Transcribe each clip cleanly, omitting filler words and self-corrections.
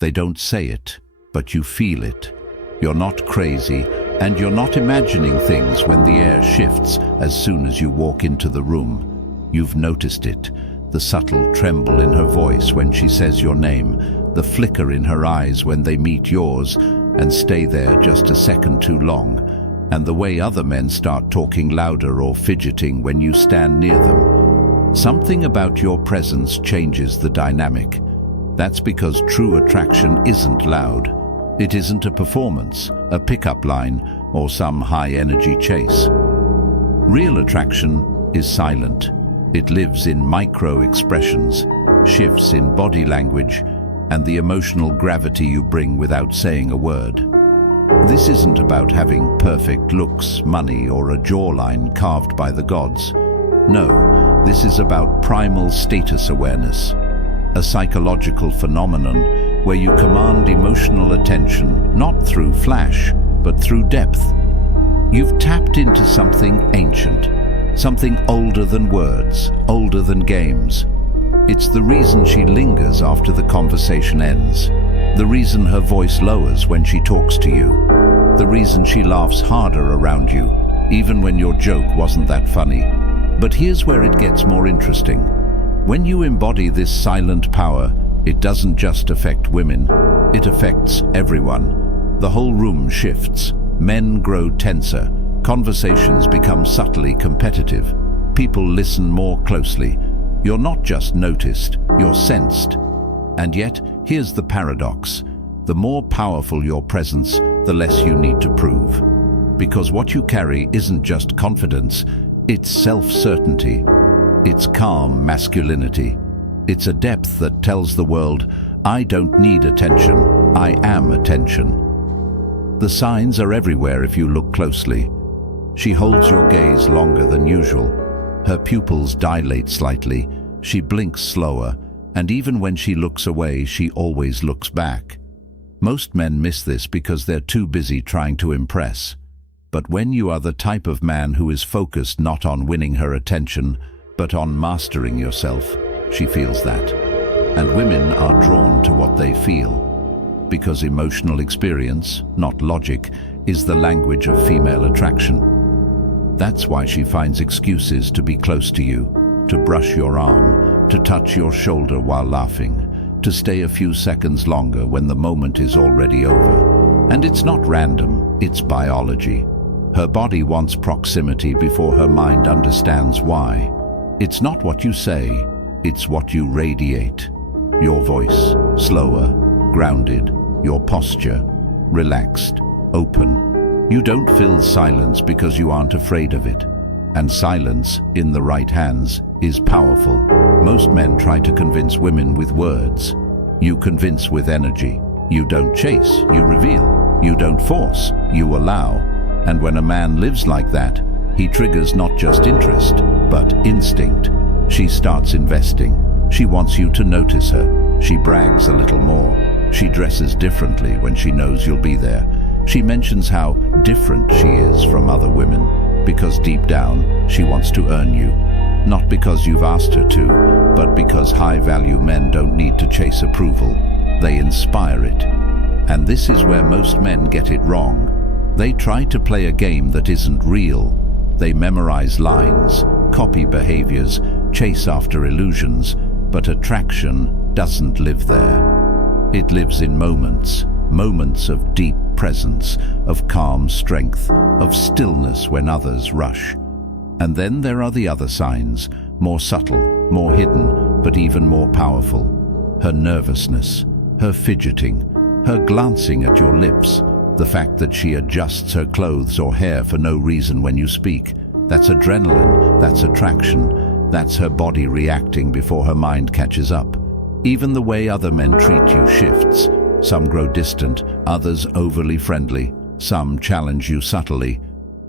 They don't say it, but you feel it. You're not crazy, and you're not imagining things when the air shifts as soon as you walk into the room. You've noticed it, the subtle tremble in her voice when she says your name, the flicker in her eyes when they meet yours and stay there just a second too long, and the way other men start talking louder or fidgeting when you stand near them. Something about your presence changes the dynamic. That's because true attraction isn't loud. It isn't a performance, a pickup line, or some high-energy chase. Real attraction is silent. It lives in micro-expressions, shifts in body language, and the emotional gravity you bring without saying a word. This isn't about having perfect looks, money, or a jawline carved by the gods. No, this is about primal status awareness, a psychological phenomenon where you command emotional attention not through flash, but through depth. You've tapped into something ancient, something older than words, older than games. It's the reason she lingers after the conversation ends, the reason her voice lowers when she talks to you, the reason she laughs harder around you, even when your joke wasn't that funny. But here's where it gets more interesting. When you embody this silent power, it doesn't just affect women, it affects everyone. The whole room shifts, men grow tenser, conversations become subtly competitive, people listen more closely. You're not just noticed, you're sensed. And yet, here's the paradox. The more powerful your presence, the less you need to prove. Because what you carry isn't just confidence, it's self-certainty. It's calm masculinity. It's a depth that tells the world, I don't need attention, I am attention. The signs are everywhere if you look closely. She holds your gaze longer than usual. Her pupils dilate slightly, she blinks slower, and even when she looks away, she always looks back. Most men miss this because they're too busy trying to impress. But when you are the type of man who is focused not on winning her attention, but on mastering yourself, she feels that. And women are drawn to what they feel. Because emotional experience, not logic, is the language of female attraction. That's why she finds excuses to be close to you, to brush your arm, to touch your shoulder while laughing, to stay a few seconds longer when the moment is already over. And it's not random, it's biology. Her body wants proximity before her mind understands why. It's not what you say, it's what you radiate. Your voice, slower, grounded, your posture, relaxed, open. You don't fill silence because you aren't afraid of it. And silence, in the right hands, is powerful. Most men try to convince women with words. You convince with energy. You don't chase, you reveal. You don't force, you allow. And when a man lives like that, he triggers not just interest, but instinct. She starts investing. She wants you to notice her. She brags a little more. She dresses differently when she knows you'll be there. She mentions how different she is from other women, because deep down, she wants to earn you. Not because you've asked her to, but because high-value men don't need to chase approval. They inspire it. And this is where most men get it wrong. They try to play a game that isn't real. They memorize lines, copy behaviors, chase after illusions, but attraction doesn't live there. It lives in moments, moments of deep presence, of calm strength, of stillness when others rush. And then there are the other signs, more subtle, more hidden, but even more powerful. Her nervousness, her fidgeting, her glancing at your lips, the fact that she adjusts her clothes or hair for no reason when you speak. That's adrenaline, that's attraction, that's her body reacting before her mind catches up. Even the way other men treat you shifts. Some grow distant, others overly friendly, some challenge you subtly.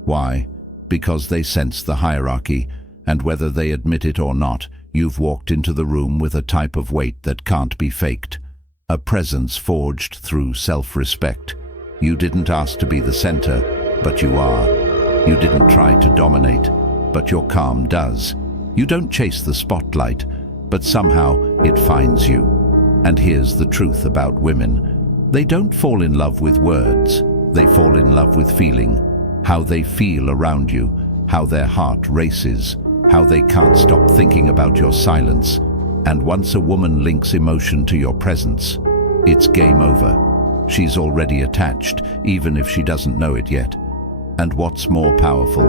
Why? Because they sense the hierarchy, and whether they admit it or not, you've walked into the room with a type of weight that can't be faked. A presence forged through self-respect. You didn't ask to be the center, but you are. You didn't try to dominate, but your calm does. You don't chase the spotlight, but somehow it finds you. And here's the truth about women. They don't fall in love with words. They fall in love with feeling. How they feel around you, how their heart races, how they can't stop thinking about your silence. And once a woman links emotion to your presence, it's game over. She's already attached, even if she doesn't know it yet. And what's more powerful?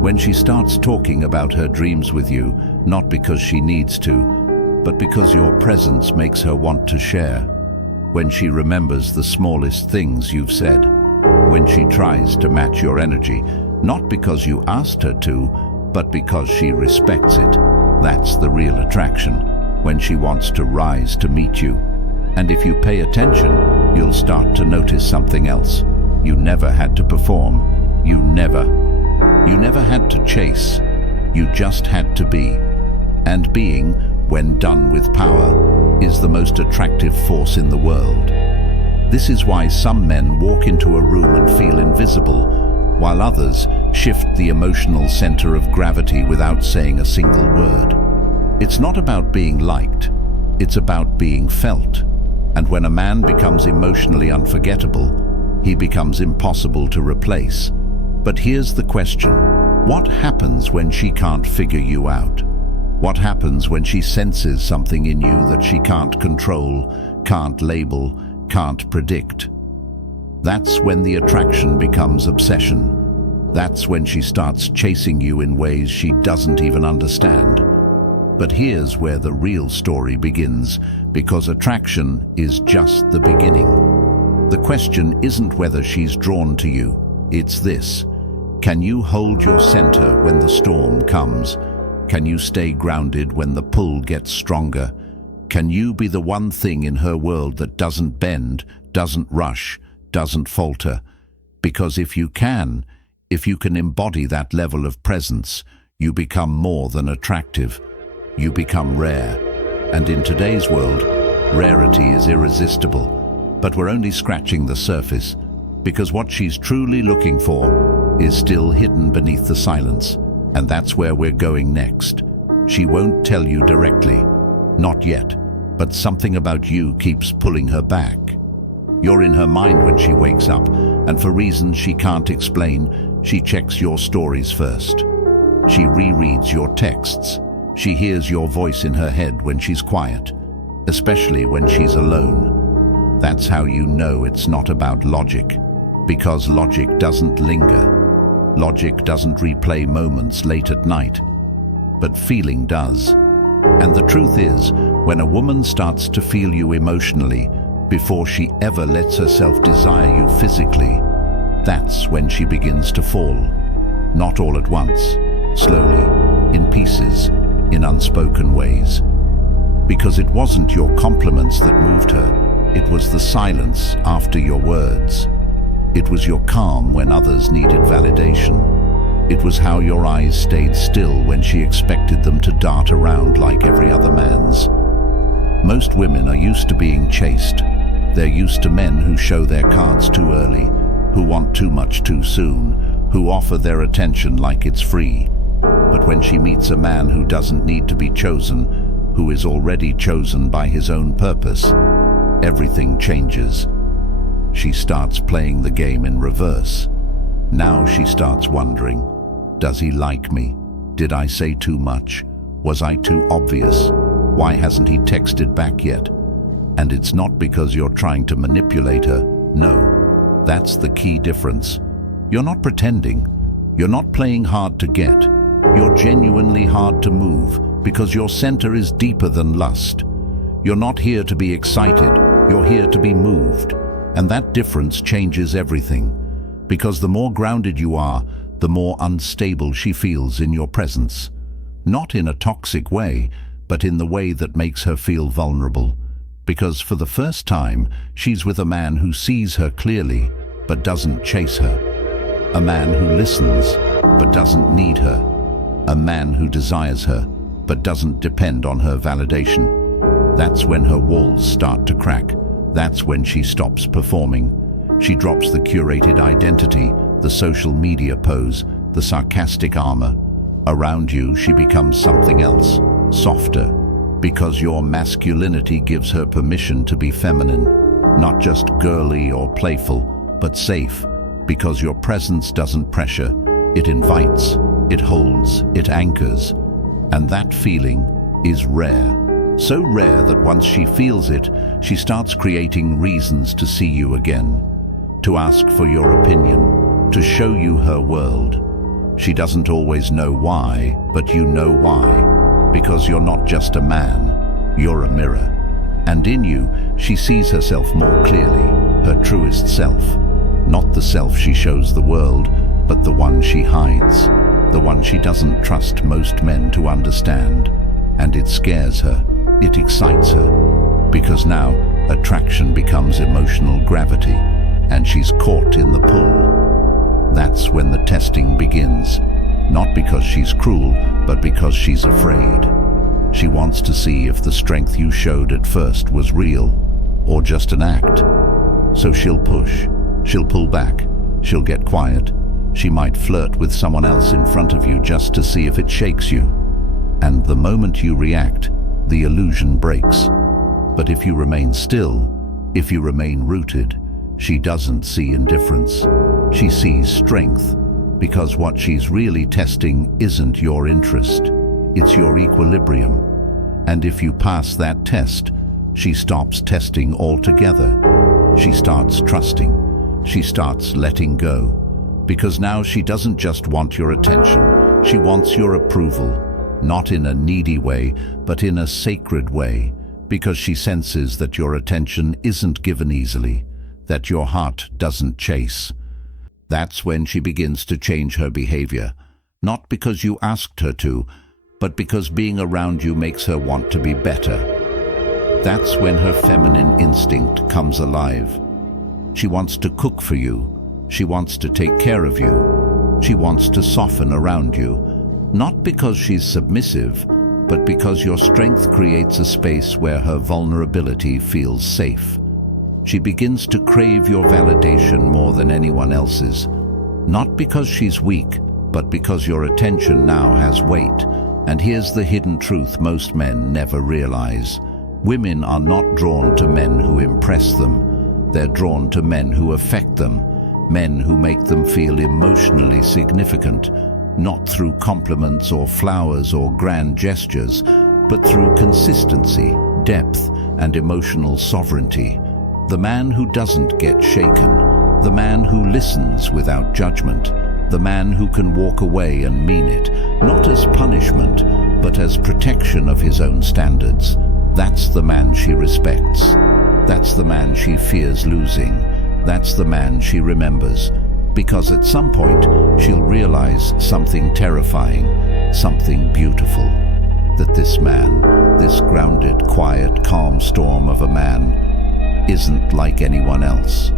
When she starts talking about her dreams with you, not because she needs to, but because your presence makes her want to share. When she remembers the smallest things you've said. When she tries to match your energy, not because you asked her to, but because she respects it. That's the real attraction, when she wants to rise to meet you. And if you pay attention, you'll start to notice something else. You never had to perform. You never had to chase. You just had to be. And being, when done with power, is the most attractive force in the world. This is why some men walk into a room and feel invisible, while others shift the emotional center of gravity without saying a single word. It's not about being liked, it's about being felt. And when a man becomes emotionally unforgettable, he becomes impossible to replace. But here's the question: what happens when she can't figure you out? What happens when she senses something in you that she can't control, can't label, can't predict? That's when the attraction becomes obsession. That's when she starts chasing you in ways she doesn't even understand. But here's where the real story begins, because attraction is just the beginning. The question isn't whether she's drawn to you, it's this: can you hold your center when the storm comes? Can you stay grounded when the pull gets stronger? Can you be the one thing in her world that doesn't bend, doesn't rush, doesn't falter? Because if you can embody that level of presence, you become more than attractive. You become rare. And in today's world, rarity is irresistible. But we're only scratching the surface, because what she's truly looking for is still hidden beneath the silence. And that's where we're going next. She won't tell you directly, not yet, but something about you keeps pulling her back. You're in her mind when she wakes up, and for reasons she can't explain, she checks your stories first. She rereads your texts. She hears your voice in her head when she's quiet, especially when she's alone. That's how you know it's not about logic, because logic doesn't linger. Logic doesn't replay moments late at night, but feeling does. And the truth is, when a woman starts to feel you emotionally, before she ever lets herself desire you physically, that's when she begins to fall. Not all at once, slowly, in pieces, in unspoken ways. Because it wasn't your compliments that moved her, it was the silence after your words. It was your calm when others needed validation. It was how your eyes stayed still when she expected them to dart around like every other man's. Most women are used to being chased. They're used to men who show their cards too early, who want too much too soon, who offer their attention like it's free. But when she meets a man who doesn't need to be chosen, who is already chosen by his own purpose, everything changes. She starts playing the game in reverse. Now she starts wondering, does he like me? Did I say too much? Was I too obvious? Why hasn't he texted back yet? And it's not because you're trying to manipulate her. No, that's the key difference. You're not pretending. You're not playing hard to get. You're genuinely hard to move, because your center is deeper than lust. You're not here to be excited. You're here to be moved. And that difference changes everything, because the more grounded you are, the more unstable she feels in your presence. Not in a toxic way, but in the way that makes her feel vulnerable. Because for the first time, she's with a man who sees her clearly, but doesn't chase her. A man who listens, but doesn't need her. A man who desires her, but doesn't depend on her validation. That's when her walls start to crack. That's when she stops performing. She drops the curated identity, the social media pose, the sarcastic armor. Around you, she becomes something else, softer, Because your masculinity gives her permission to be feminine, not just girly or playful, but safe, because your presence doesn't pressure, it invites, it holds, it anchors. And that feeling is rare. So rare that once she feels it, she starts creating reasons to see you again, to ask for your opinion, to show you her world. She doesn't always know why, but you know why. Because you're not just a man, you're a mirror. And in you, she sees herself more clearly, her truest self. Not the self she shows the world, but the one she hides, the one she doesn't trust most men to understand. And it scares her, it excites her, because now attraction becomes emotional gravity, and she's caught in the pull. That's when the testing begins, not because she's cruel, but because she's afraid. She wants to see if the strength you showed at first was real, or just an act. So she'll push, she'll pull back, she'll get quiet. She might flirt with someone else in front of you just to see if it shakes you. And the moment you react, the illusion breaks. But if you remain still, if you remain rooted, she doesn't see indifference. She sees strength, because what she's really testing isn't your interest, it's your equilibrium. And if you pass that test, she stops testing altogether. She starts trusting, she starts letting go, because now she doesn't just want your attention, she wants your approval. Not in a needy way, but in a sacred way, because she senses that your attention isn't given easily, that your heart doesn't chase. That's when she begins to change her behavior, not because you asked her to, but because being around you makes her want to be better. That's when her feminine instinct comes alive. She wants to cook for you, she wants to take care of you, she wants to soften around you. Not because she's submissive, but because your strength creates a space where her vulnerability feels safe. She begins to crave your validation more than anyone else's, not because she's weak, but because your attention now has weight. And here's the hidden truth most men never realize. Women are not drawn to men who impress them. They're drawn to men who affect them, men who make them feel emotionally significant. Not through compliments or flowers or grand gestures, but through consistency, depth, and emotional sovereignty. The man who doesn't get shaken, the man who listens without judgment, the man who can walk away and mean it, not as punishment, but as protection of his own standards. That's the man she respects. That's the man she fears losing. That's the man she remembers. Because at some point, she'll realize something terrifying, something beautiful. That this man, this grounded, quiet, calm storm of a man, isn't like anyone else.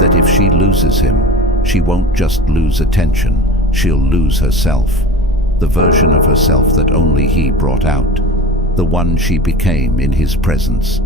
That if she loses him, she won't just lose attention, she'll lose herself. The version of herself that only he brought out. The one she became in his presence.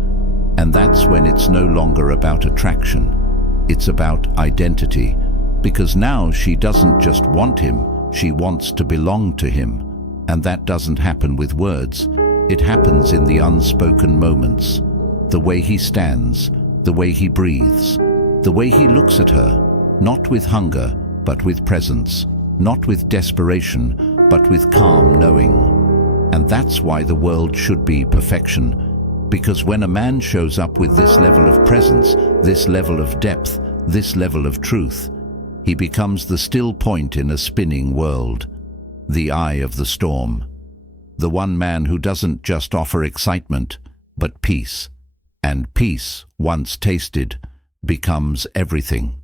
And that's when it's no longer about attraction. It's about identity. Because now she doesn't just want him, she wants to belong to him. And that doesn't happen with words. It happens in the unspoken moments. The way he stands, the way he breathes, the way he looks at her, not with hunger, but with presence, not with desperation, but with calm knowing. And that's why the world should be perfection. Because when a man shows up with this level of presence, this level of depth, this level of truth, he becomes the still point in a spinning world, the eye of the storm. The one man who doesn't just offer excitement, but peace. And peace, once tasted, becomes everything.